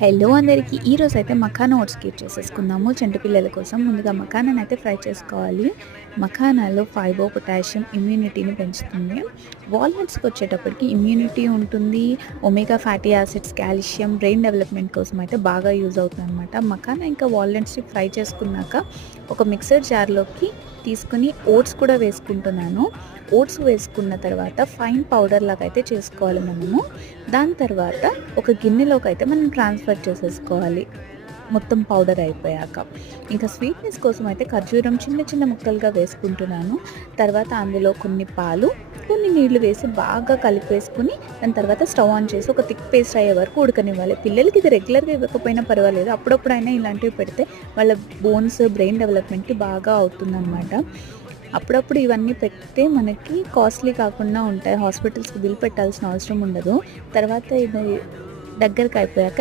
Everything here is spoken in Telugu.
హలో అందరికీ. ఈరోజు అయితే మఖానా ఓట్స్ స్కిప్ చేసేసుకుందాము. చంటి పిల్లల కోసం ముందుగా మఖానాని అయితే ఫ్రై చేసుకోవాలి. మఖానాలో ఫైబర్ పొటాషియం ఇమ్యూనిటీని పెంచుతుంది. వాల్నట్స్కి వచ్చేటప్పటికి ఇమ్యూనిటీ ఉంటుంది. Omega fatty acids calcium brain development కోసం అయితే బాగా యూజ్ అవుతుంది అనమాట మఖానా ఇంకా వాల్నట్స్ని ఫ్రై చేసుకున్నాక ఒక మిక్సర్ జార్లోకి తీసుకుని ఓట్స్ కూడా వేసుకుంటున్నాను. ఓట్స్ వేసుకున్న తర్వాత ఫైన్ పౌడర్ లాగా అయితే చేసుకోవాలి మనము. దాని తర్వాత ఒక గిన్నెలోకి అయితే మనం ట్రాన్స్ఫర్ చేసేసుకోవాలి. మొత్తం పౌడర్ అయిపోయాక. ఇంకా స్వీట్నెస్ కోసం అయితే ఖర్జూరం చిన్న చిన్న ముక్కలుగా వేసుకుంటున్నాను. తర్వాత అందులో కొన్ని పాలు కొన్ని నీళ్ళు వేసి బాగా కలిపేసుకుని దాని తర్వాత స్టవ్ ఆన్ చేసి ఒక థిక్ పేస్ట్ అయ్యే వరకు ఉడకనివ్వాలి. పిల్లలకి ఇది రెగ్యులర్గా ఇవ్వకపోయినా పర్వాలేదు. అప్పుడప్పుడు అయినా ఇలాంటివి పెడితే వాళ్ళ బోన్స్ బ్రెయిన్ డెవలప్మెంట్కి బాగా అవుతుందన్నమాట. అప్పుడప్పుడు ఇవన్నీ పెడితే మనకి కాస్ట్లీ కాకుండా ఉంటాయి. హాస్పిటల్స్కి బిల్ పెట్టాల్సిన అవసరం ఉండదు. తర్వాత ఇది దగ్గరకు అయిపోయాక